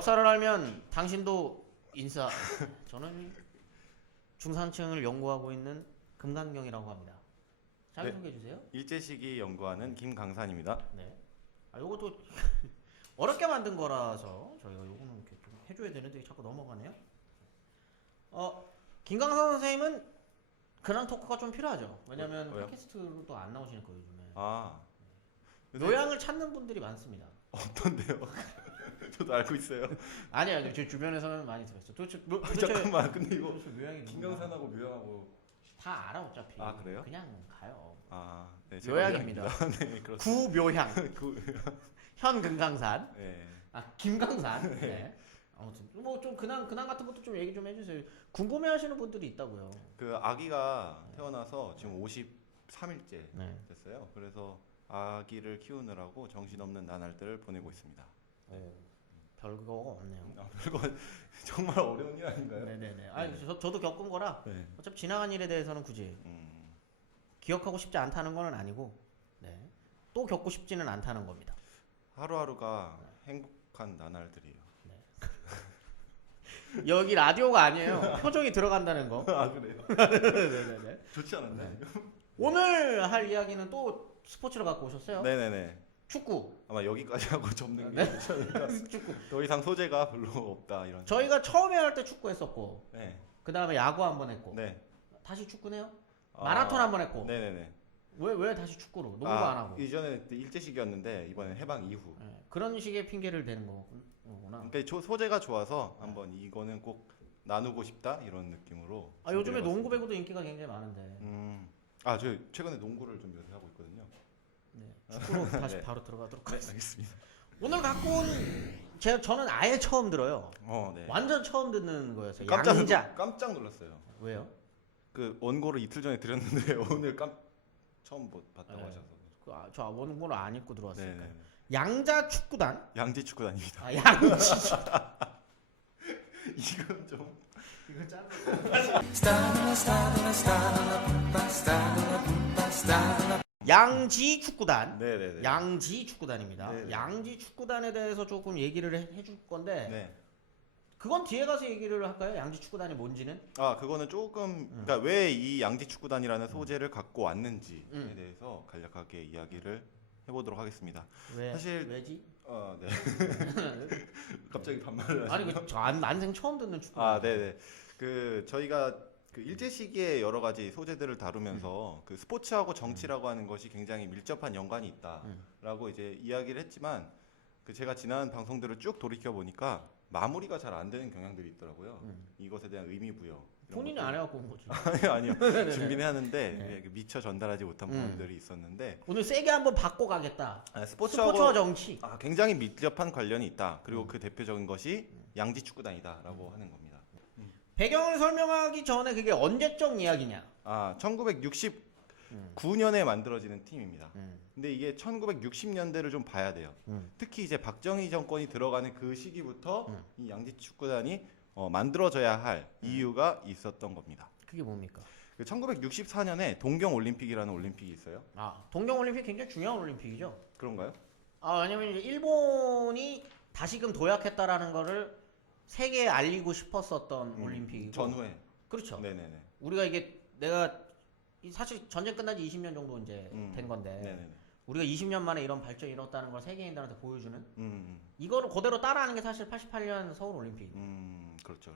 역사를 알면 당신도 인싸. 저는 중산층을 연구하고 있는 금강경이라고 합니다. 자기 네. 소개해 주세요. 일제시기 연구하는 김강산입니다. 네. 아, 요것도 어렵게 만든 거라서 저희가 요거는 이렇게 좀 해줘야 되는데 자꾸 넘어가네요. 김강산 선생님은 근황 토크가 좀 필요하죠. 왜냐면 왜요? 팟캐스트로 또 안 나오시니까 요즘에. 아, 요양을 찾는 분들이 많습니다. 어떤데요? 저도 알고 있어요. 아니요, 제 주변에서는 많이 들었어요. 도대체 잠깐만, 근데 이거 도대체 묘양이 김강산하고 묘양하고 다 알아 어차피. 아, 그래요? 그냥 가요. 아, 네, 제가 묘양입니다. 네, 그렇습니다. 구묘향, 그, 현 금강산, 네. 김강산. 네. 아무튼 뭐 좀 근황 같은 것도 좀 얘기 좀 해주세요. 궁금해하시는 분들이 있다고요. 그 아기가 태어나서 지금 53일째 네. 됐어요. 그래서 아기를 키우느라고 정신없는 나날들을 보내고 있습니다. 별거가 없네요. 아, 별거 정말 어려운 일 아닌가요? 네네네. 아니 저도 겪은 거라 네. 어차피 지나간 일에 대해서는 굳이 기억하고 싶지 않다는 건 아니고, 네. 또 겪고 싶지는 않다는 겁니다. 하루하루가 행복한 나날들이에요. 여기 라디오가 아니에요. 표정이 들어간다는 거. 아, 그래요? 네네네. 좋지 않았나요? 오늘 할 이야기는 또 스포츠로 갖고 오셨어요? 네네네. 축구. 아마 여기까지 하고 접는 게 네? 괜찮을까? 축구. 더 이상 소재가 별로 없다 이런. 저희가 처음에 할 때 축구 했었고, 네. 그 다음에 야구 한번 했고, 네. 다시 축구네요? 아, 마라톤 한번 했고. 네네네. 왜 다시 축구로? 농구 안 하고. 이전에 일제시기였는데 이번엔 해방 이후. 네, 그런 식의 핑계를 대는 거구나. 그러니까 소재가 좋아서 한번 이거는 꼭 나누고 싶다 이런 느낌으로. 요즘에 준비해봤습니다. 농구 배구도 인기가 굉장히 많은데. 저 최근에 농구를 좀 요새 하고 있거든요. 네, 축구로 다시 네. 바로 들어가도록 네, 하겠습니다. 알겠습니다. 오늘 갖고 온 저는 아예 처음 들어요. 네. 완전 처음 듣는 거였어요. 깜짝 양자. 깜짝 놀랐어요. 왜요? 그 원고를 이틀 전에 드렸는데 오늘 처음 봤다고 네. 하셔서. 저 원고를 안 읽고 들어왔으니까. 네네. 양자 축구단. 양지 축구단입니다. 양지. 이건 좀. 이거 짠. 양지 축구단. 네네네. 양지 축구단입니다. 네네. 양지 축구단에 대해서 조금 얘기를 해줄 건데, 네. 그건 뒤에 가서 얘기를 할까요? 양지 축구단이 뭔지는? 그거는 조금 그러니까 왜 이 양지 축구단이라는 소재를 갖고 왔는지에 대해서 간략하게 이야기를 해보도록 하겠습니다. 사실 왜지? 네. 갑자기 반말을 아니 저 난생 처음 듣는 축구. 네네. 그 저희가 그 일제 시기의 여러 가지 소재들을 다루면서 그 스포츠하고 정치라고 하는 것이 굉장히 밀접한 연관이 있다라고 이제 이야기를 했지만 그 제가 지난 방송들을 쭉 돌이켜 보니까 마무리가 잘 안 되는 경향들이 있더라고요. 이것에 대한 의미 부여. 본인이 안 해갖고 온 거죠. 아니요. 준비는 하는데 네. 미처 전달하지 못한 부분들이 있었는데 오늘 세게 한번 바꿔 가겠다. 스포츠하고 스포츠와 정치. 굉장히 밀접한 관련이 있다. 그리고 그 대표적인 것이 양지 축구단이다라고 하는 겁니다. 배경을 설명하기 전에 그게 언제적 이야기냐? 1969년에 만들어지는 팀입니다. 음. 근데 이게 1960년대를 좀 봐야 돼요. 특히 이제 박정희 정권이 들어가는 그 시기부터 이 양지 축구단이 만들어져야 할 이유가 있었던 겁니다. 그게 뭡니까? 1964년에 동경 올림픽이라는 올림픽이 있어요. 동경 올림픽 굉장히 중요한 올림픽이죠. 그런가요? 왜냐면 이제 일본이 다시금 도약했다라는 거를 세계에 알리고 싶었었던 올림픽이고. 전후에. 그렇죠. 네네네. 우리가 내가 사실 전쟁 끝난 지 20년 정도 이제 된 건데. 네네네. 우리가 20년 만에 이런 발전이 일었다는 걸 세계인들한테 보여주는 이거를 음. 그대로 따라하는 게 사실 88년 서울 올림픽. 그렇죠.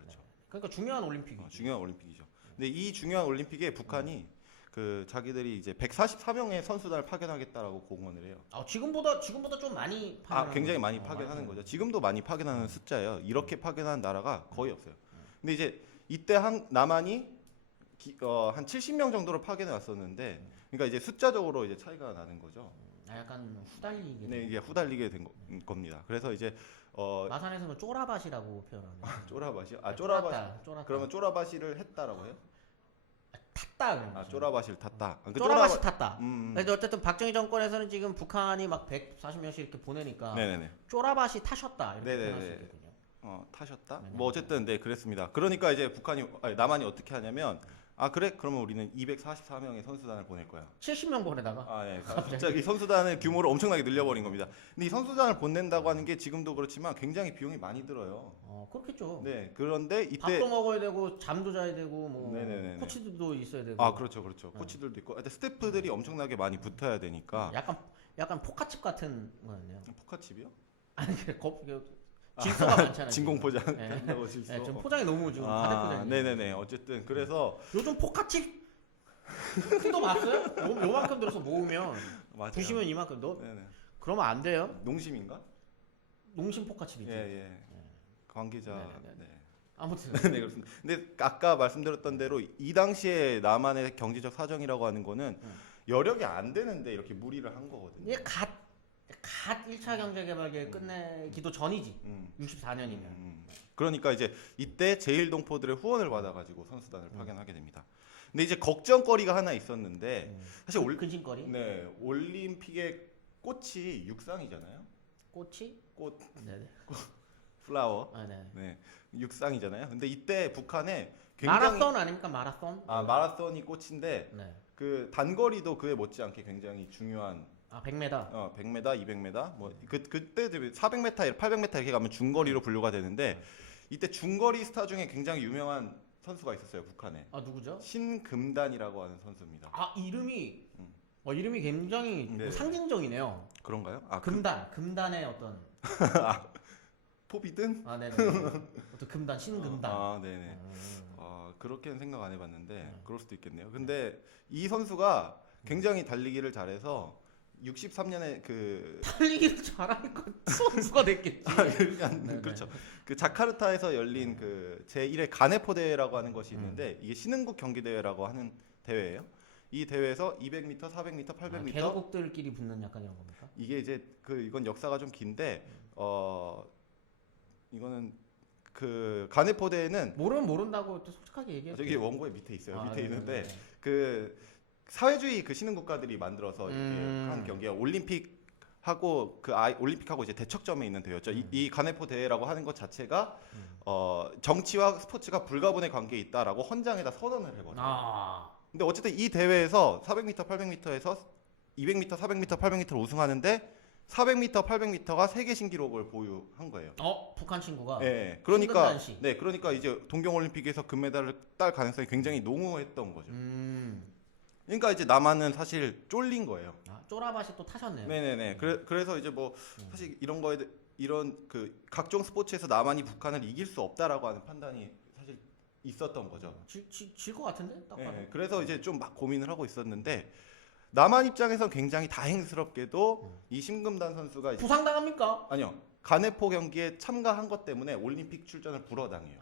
그러니까 중요한 올림픽이죠. 중요한 올림픽이죠. 근데 이 중요한 올림픽에 북한이 그 자기들이 이제 144명의 선수단을 파견하겠다라고 공언을 해요. 지금보다 좀 많이 파견하는 굉장히 거죠. 많이 파견하는 거죠. 지금도 많이 파견하는 숫자예요. 이렇게 파견한 나라가 거의 없어요. 근데 이제 이때 남한이 한 70명 정도로 파견해 왔었는데, 그러니까 이제 숫자적으로 이제 차이가 나는 거죠. 약간 후달리게. 네, 이게 후달리게 된 겁니다. 그래서 이제 마산에서는 쪼라밭이라고 표현하네요. 쪼라밭이요? 쫄았다. 그러면 쪼라밭이를 했다라고 해요? 탔다. 쪼라밭이를 탔다. 쪼라밭이 탔다. 음. 근데 어쨌든 박정희 정권에서는 지금 북한이 막 140명씩 이렇게 보내니까 네네네. 쪼라밭이 타셨다 이렇게 네네네. 표현할 수 있겠군요. 타셨다? 네네. 뭐 어쨌든 네 그랬습니다. 그러니까 이제 남한이 어떻게 하냐면 아 그래? 그러면 우리는 244명의 선수단을 보낼 거야. 70명 보내다가 아 예. 갑자기 선수단의 규모를 엄청나게 늘려버린 겁니다. 근데 이 선수단을 보낸다고 하는 게 지금도 그렇지만 굉장히 비용이 많이 들어요. 그렇겠죠. 네. 그런데 이때 밥도 먹어야 되고 잠도 자야 되고 뭐 네네네네. 코치들도 있어야 되고. 아 그렇죠, 그렇죠. 코치들도 있고, 근데 스태프들이 엄청나게 많이 붙어야 되니까. 약간 포카칩 같은 거였네요. 포카칩이요? 아니 질서가 많잖아요. 진공포장. 예. 간다고 질서. 네, 지금 포장이 너무 지금 과대 포장이. 네네네. 어쨌든 그래서 요즘 포카칩 도 봤어요? 요만큼 들어서 모으면 맞아요. 부시면 이만큼 너 네네. 그러면 안 돼요. 농심인가? 농심 포카칩이지. 예. 관계자. 네네네. 네. 아무튼 네 그렇습니다. 근데 아까 말씀드렸던 대로 이 당시에 남한의 경제적 사정이라고 하는 거는 여력이 안 되는데 이렇게 무리를 한 거거든요. 이게 갓 1차 경제개발계획 끝내기도 전이지. 64년이면. 그러니까 이제 이때 제일동포들의 후원을 받아가지고 선수단을 파견하게 됩니다. 근데 이제 걱정거리가 하나 있었는데 사실 근심거리. 네 올림픽의 꽃이 육상이잖아요. 꽃이? 꽃 네네. 플라워. 네. 네 육상이잖아요. 근데 이때 북한에 굉장히 마라톤 아닙니까 마라톤? 마라톤이 꽃인데 네. 그 단거리도 그에 못지않게 굉장히 중요한 100m. 100m, 200m 뭐 그때 400m, 800m 이렇게 가면 중거리로 분류가 되는데 이때 중거리 스타 중에 굉장히 유명한 선수가 있었어요 북한에. 누구죠? 신금단이라고 하는 선수입니다. 이름이 이름이 굉장히 네. 상징적이네요. 그런가요? 금단의 어떤 포비든? 네네. 어떤 금단 신금단. 네네. 그렇게는 생각 안 해봤는데 그럴 수도 있겠네요. 근데 이 선수가 굉장히 달리기를 잘해서 63년에 달리기를 잘하니까 선수가 됐겠지. 그렇죠. 그 자카르타에서 열린 그 제1회 가네포 대회라고 하는 것이 있는데 이게 신흥국 경기 대회라고 하는 대회예요. 이 대회에서 200m, 400m, 800m 개로국들끼리 붙는 약간 이런 겁니까? 이게 이제 이건 역사가 좀 긴데 이거는 그 가네포 대회는 모른다고 또 솔직하게 얘기해. 저기 원고에 밑에 있어요. 밑에 있는데 네. 그 사회주의 그 신흥 국가들이 만들어서 이렇게 한 경기가 올림픽하고 올림픽하고 이제 대척점에 있는 대회였죠. 이 가네포 대회라고 하는 것 자체가 정치와 스포츠가 불가분의 관계에 있다라고 헌장에다 선언을 해버려요. 근데 어쨌든 이 대회에서 400m, 800m에서 200m, 400m, 800m를 우승하는데 400m, 800m가 세계 신기록을 보유한 거예요. 북한 친구가. 네, 그러니까 이제 동경 올림픽에서 금메달을 딸 가능성이 굉장히 농후했던 거죠. 그러니까 이제 남한은 사실 쫄린 거예요. 쪼라밭이 또 타셨네요. 네네네. 그래서 이제 뭐 사실 이런 그 각종 스포츠에서 남한이 북한을 이길 수 없다라고 하는 판단이 사실 있었던 거죠. 질 것 같은데? 딱 봐도. 네, 그래서 이제 좀 막 고민을 하고 있었는데 남한 입장에서는 굉장히 다행스럽게도 이 신금단 선수가 이제 부상당합니까? 아니요. 가네포 경기에 참가한 것 때문에 올림픽 출전을 불허당해요.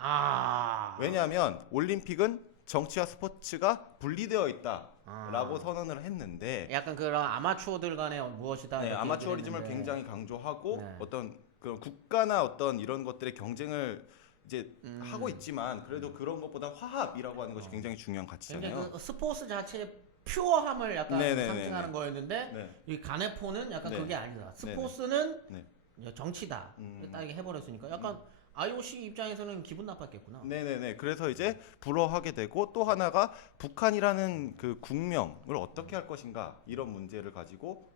왜냐하면 올림픽은 정치와 스포츠가 분리되어 있다라고 선언을 했는데 약간 그런 아마추어들 간의 무엇이다. 네, 아마추어리즘을 굉장히 강조하고 네. 어떤 그런 국가나 어떤 이런 것들의 경쟁을 이제 하고 있지만 그래도 그런 것보다 화합이라고 하는 것이 굉장히 중요한 가치잖아요. 굉장히 그 스포츠 자체의 퓨어함을 약간 네네네네. 상징하는 거였는데 네. 이 가네포는 약간 네. 그게 아니다. 스포츠는 네. 정치다. 딱 이렇게 해버렸으니까 약간 IOC 입장에서는 기분 나빴겠구나. 네네네. 그래서 이제 불허하게 되고 또 하나가 북한이라는 그 국명을 어떻게 할 것인가 이런 문제를 가지고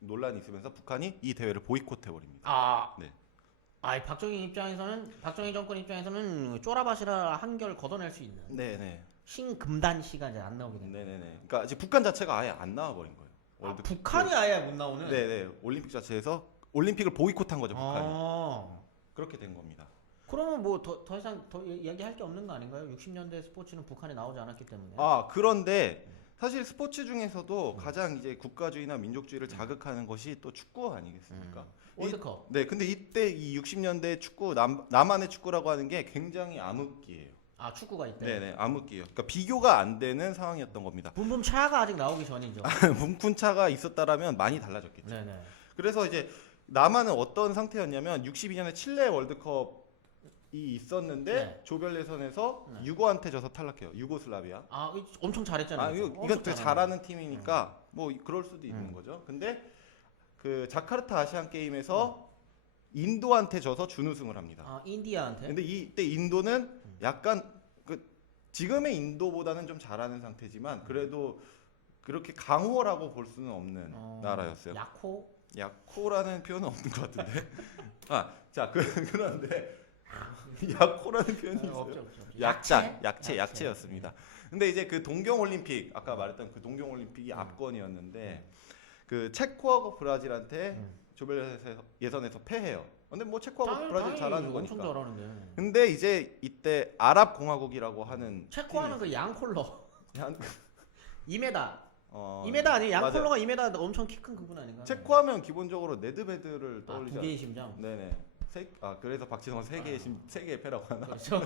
논란이 있으면서 북한이 이 대회를 보이콧해버립니다. 네. 박정희 정권 입장에서는 쪼라밭이라 한결 걷어낼 수 있는. 네네. 신금단 씨가 이제 안 나오게 됩니다. 네네네. 그러니까 이제 북한 자체가 아예 안 나와버린 거예요. 북한이 아예 못 나오는. 네네. 올림픽 자체에서 올림픽을 보이콧한 거죠 북한이. 그렇게 된 겁니다. 그러면 뭐 더 이상 더 이야기할 게 없는 거 아닌가요? 60년대 스포츠는 북한에 나오지 않았기 때문에. 그런데 사실 스포츠 중에서도 가장 이제 국가주의나 민족주의를 자극하는 것이 또 축구 아니겠습니까? 월드컵. 네, 근데 이때 이 60년대 축구 남한의 축구라고 하는 게 굉장히 암흑기예요. 축구가 있대. 네네, 암흑기예요. 그러니까 비교가 안 되는 상황이었던 겁니다. 붐붐 차가 아직 나오기 전이죠. 붐쿤 차가 있었다라면 많이 달라졌겠죠. 네네. 그래서 이제 남한은 어떤 상태였냐면 62년에 칠레 월드컵이 있었는데 조별 예선에서 유고한테 져서 탈락해요. 유고슬라비아. 엄청 잘했잖아요. 이건 더 잘하는 팀이니까 뭐 그럴 수도 있는 거죠. 근데 그 자카르타 아시안 게임에서 인도한테 져서 준우승을 합니다. 인디아한테. 근데 이때 인도는 약간 지금의 인도보다는 좀 잘하는 상태지만 그래도 그렇게 강호라고 볼 수는 없는 나라였어요. 야코라는 표현은 없는 것 같은데. 그런데 야코라는 표현이 있어요. 없죠. 약체였습니다. 근데 이제 그 동경 올림픽 아까 말했던 그 동경 올림픽이 압권이었는데 그 체코하고 브라질한테 조별 예선에서 패해요. 근데 뭐 체코하고 브라질 잘하는 거니까. 엄청 잘하는데. 근데 이제 이때 아랍 공화국이라고 하는 체코하는 그 양콜러. 양- 2m. 어, 2m 아니에요? 맞아요. 양콜러가 2m 엄청 키 큰 그분 아닌가? 체코하면 기본적으로 네드베드를 두 떠올리지 개의 심장. 네네. 그래서 박지성은 세 개의 패라고 하나? 그렇죠.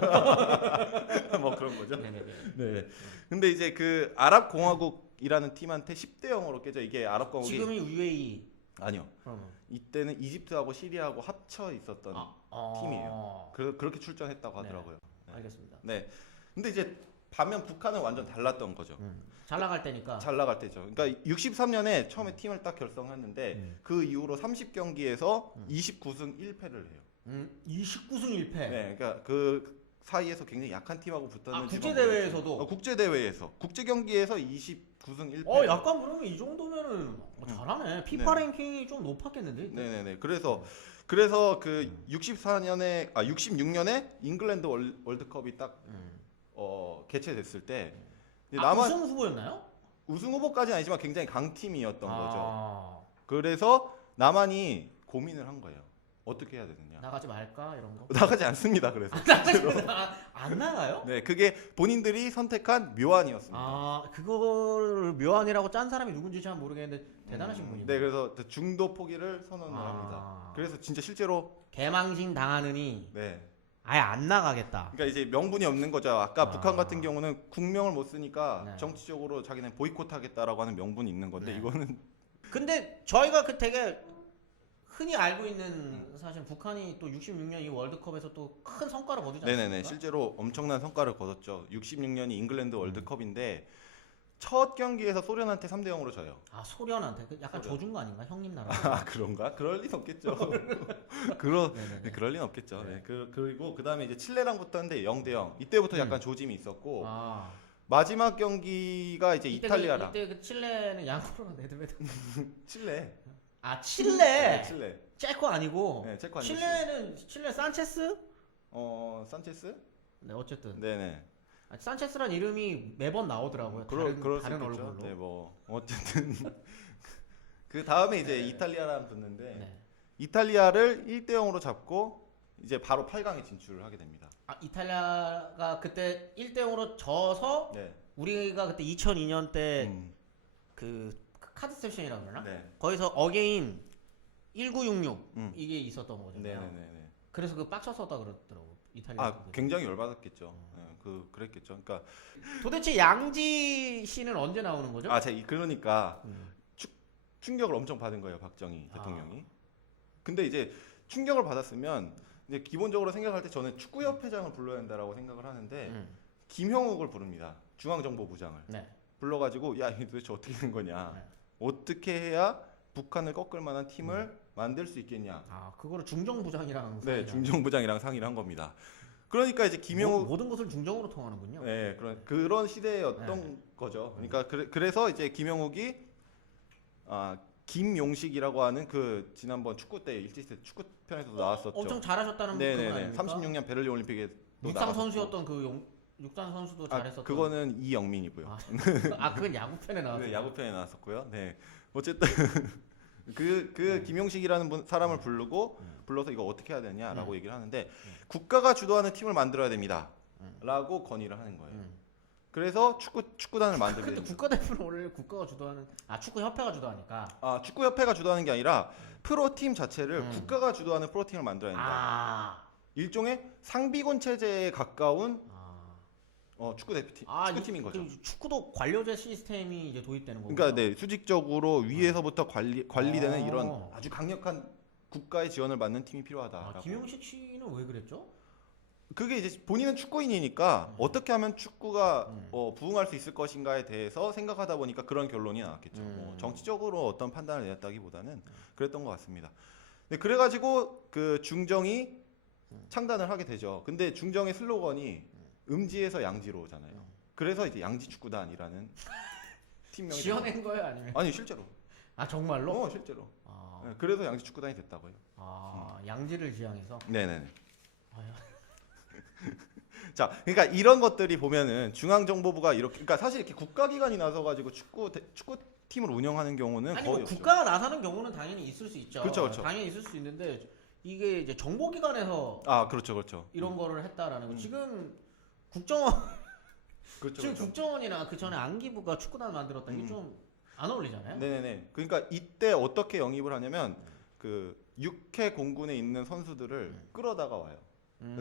뭐 그런 거죠. 네네네. 네. 근데 이제 그 아랍 공화국이라는 팀한테 10대 0으로 깨져. 이게 아랍 공화국이 지금이 UAE. 아니요. 그러면. 이때는 이집트하고 시리아하고 합쳐 있었던 팀이에요. 그렇게 출전했다고 하더라고요. 네. 알겠습니다. 네. 근데 이제 반면 북한은 완전 달랐던 거죠. 잘 나갈 때니까. 잘 나갈 때죠. 그러니까 63년에 처음에 팀을 딱 결성했는데 그 이후로 30경기에서 29승 1패를 해요. 29승 1패. 네, 그러니까 그 사이에서 굉장히 약한 팀하고 붙었는 국제 대회에서도. 국제 대회에서 국제 경기에서 29승 1패. 약간 그러면 이 정도면은 잘하네. 피파 랭킹이 좀 높았겠는데. 네네네. 그래서 그 66년에 잉글랜드 월드컵이 딱 개최됐을 때 우승 후보였나요? 우승 후보까지는 아니지만 굉장히 강팀이었던 거죠. 아. 그래서 남한이 고민을 한 거예요. 어떻게 해야 되느냐. 나가지 말까 이런 거. 나가지 않습니다. 그래서 안 나가요? 네, 그게 본인들이 선택한 묘안이었습니다. 그거를 묘안이라고 짠 사람이 누군지 잘 모르겠는데 대단하신 분이에요. 네, 그래서 중도 포기를 선언을 합니다. 그래서 진짜 실제로 개망신 당하느니 네. 아예 안 나가겠다. 그러니까 이제 명분이 없는 거죠. 아까 북한 같은 경우는 국명을 못 쓰니까 네. 정치적으로 자기는 보이콧하겠다라고 하는 명분이 있는 건데 네. 이거는 근데 저희가 그 되게 흔히 알고 있는 사실 북한이 또 66년 이 월드컵에서 또 큰 성과를 거두지 않습니까? 네네네 실제로 엄청난 성과를 거뒀죠. 66년이 잉글랜드 월드컵인데 첫 경기에서 소련한테 3대 0으로 져요. 소련한테 약간 소련. 져준 거 아닌가? 형님 나라. 그런가? 그럴 리는 없겠죠. 네네네. 그럴 리는 없겠죠. 네. 그리고 그다음에 이제 칠레랑 붙었는데 0대 0. 이때부터 약간 조짐이 있었고 마지막 경기가 이제 이탈리아랑. 이때 그 칠레는 양코로나 네드베드. 칠레. 칠레. 네, 칠레. 체코 아니고. 네, 체코 아니고. 칠레 산체스? 산체스? 네, 어쨌든. 네네. 산체스란 이름이 매번 나오더라고요. 그럴 다른 수 있겠죠. 얼굴로. 네, 뭐 어쨌든 그 다음에 이제 이탈리아랑 붙는데 네. 이탈리아를 1대 0으로 잡고 이제 바로 8강에 진출을 하게 됩니다. 이탈리아가 그때 1대 0으로 져서 네. 우리가 그때 2002년 때 그 카드 세션이라고 그러나? 네. 거기서 어게인 1966 음. 이게 있었던 거잖아요. 네네네. 그래서 그 빡쳤었다 그러더라고. 이탈리아. 굉장히 열받았겠죠. 그랬겠죠. 그러니까 도대체 양지 씨는 언제 나오는 거죠? 그러니까 충격을 엄청 받은 거예요, 박정희 대통령이. 근데 이제 충격을 받았으면 이제 기본적으로 생각할 때 저는 축구협회장을 불러야 한다라고 생각을 하는데 김형욱을 부릅니다. 중앙정보부장을. 네. 불러가지고 야 이게 도대체 어떻게 된 거냐. 네. 어떻게 해야 북한을 꺾을 만한 팀을 만들 수 있겠냐. 그거를 중정부장이랑 네, 중정부장이랑 상의를 한 겁니다. 그러니까 이제 김형욱 모든 것을 중정으로 통하는군요. 네, 그런 시대였던 거죠. 그러니까 그래서 이제 김형욱이 김용식이라고 하는 그 지난번 축구 때 일제시대 축구 편에서도 나왔었죠. 엄청 잘하셨다는 분 아닙니까? 36년 베를린 올림픽에 육상 선수였던 육상 선수도 잘했었던. 그거는 이영민이고요. 그건 야구편에 나왔어요. 네, 야구편에 나왔었고요. 네, 어쨌든 김용식이라는 사람을 불러서 이거 어떻게 해야 되냐라고 얘기를 하는데 국가가 주도하는 팀을 만들어야 됩니다라고 건의를 하는 거예요. 그래서 축구단을 만들게 근데 됩니다. 국가대표는 원래 국가가 주도하는 축구협회가 주도하니까. 축구협회가 주도하는 게 아니라 프로팀 자체를 국가가 주도하는 프로팀을 만들어야 된다. 일종의 상비군 체제에 가까운 축구 대표팀, 축구팀인 거죠. 축구도 관료제 시스템이 이제 도입되는 거고. 그러니까 네, 수직적으로 위에서부터 관리되는 이런 아주 강력한 국가의 지원을 받는 팀이 필요하다라고. 김용식 씨는 왜 그랬죠? 그게 이제 본인은 축구인이니까 어떻게 하면 축구가 부흥할 수 있을 것인가에 대해서 생각하다 보니까 그런 결론이 나왔겠죠. 정치적으로 어떤 판단을 내렸다기보다는 그랬던 것 같습니다. 네, 그래가지고 그 중정이 창단을 하게 되죠. 근데 중정의 슬로건이 음지에서 양지로잖아요. 그래서 이제 양지축구단이라는 팀명이 지어낸 거예요, 아니면? 아니 실제로. 아 정말로? 실제로. 아, 네, 그래서 양지축구단이 됐다고요. 양지를 지향해서. 네네네. 아유. 자, 그러니까 이런 것들이 보면은 중앙정보부가 이렇게, 그러니까 사실 이렇게 국가기관이 나서가지고 축구팀을 운영하는 경우는 아니 거의 뭐 없죠. 국가가 나서는 경우는 당연히 있을 수 있죠. 그렇죠, 그렇죠. 당연히 있을 수 있는데 이게 이제 정보기관에서 아, 그렇죠, 그렇죠. 이런 거를 했다라는 거. 지금 국정원 그렇죠, 지금 그렇죠. 국정원이나 그 전에 안기부가 축구단 만들었다. 이게 좀 안 어울리잖아요. 네네네. 그러니까 이때 어떻게 영입을 하냐면 그 육해 공군에 있는 선수들을 끌어다가 와요.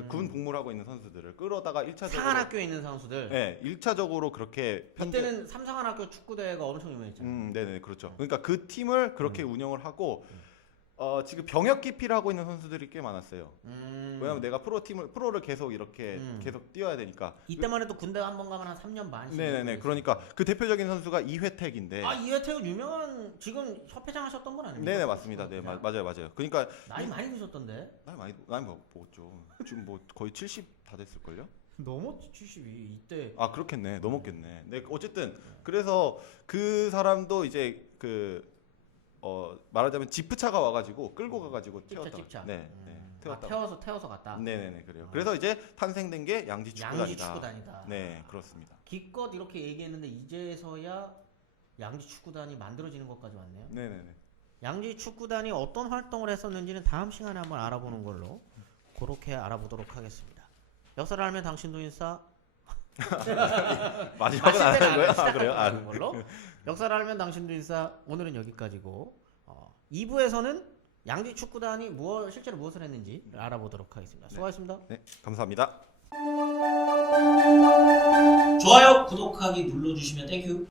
군 복무를 하고 있는 선수들을 끌어다가 1차적으로 상한학교에 있는 선수들. 네, 1차적으로 그렇게 이때는 삼성한학교 축구대회가 엄청 유명했잖아요. 네네, 그렇죠. 그러니까 그 팀을 그렇게 운영을 하고 지금 병역 기피를 하고 있는 선수들이 꽤 많았어요. 왜냐면 내가 프로를 계속 이렇게 계속 뛰어야 되니까. 이때만 해도 군대 한 번 가면 한 3년 반씩. 네네네. 그러니까 그 대표적인 선수가 이회택인데. 아 이회택은 유명한 지금 협회장 하셨던 분 아닙니까? 네네, 맞습니다. 네, 맞아요. 그러니까 나이 많이 드셨던데? 나이 먹었죠. 지금 뭐 거의 70 다 됐을걸요? 넘었지 72 이때. 아, 그렇겠네. 넘었겠네. 네, 어쨌든 그래서 그 사람도 이제 말하자면 지프차가 와가지고 끌고 가가지고 태웠다. 찝차. 네, 태웠다. 태워서 갔다. 네네네, 그래요. 그래서 이제 탄생된 게 양지축구단이다. 양지축구단이다. 네, 그렇습니다. 기껏 이렇게 얘기했는데 이제서야 양지축구단이 만들어지는 것까지 왔네요. 네네네. 양지축구단이 어떤 활동을 했었는지는 다음 시간에 한번 알아보는 걸로 그렇게 알아보도록 하겠습니다. 역사를 알면 당신도 인싸. 마지막은 안 하는 거예요? 아, 그래요? 아, 걸로. 역사를 알면 당신도 인싸. 오늘은 여기까지고 2부에서는 양지축구단이 실제로 무엇을 했는지 알아보도록 하겠습니다. 수고하셨습니다. 네, 감사합니다. 좋아요, 구독하기 눌러주시면 땡큐.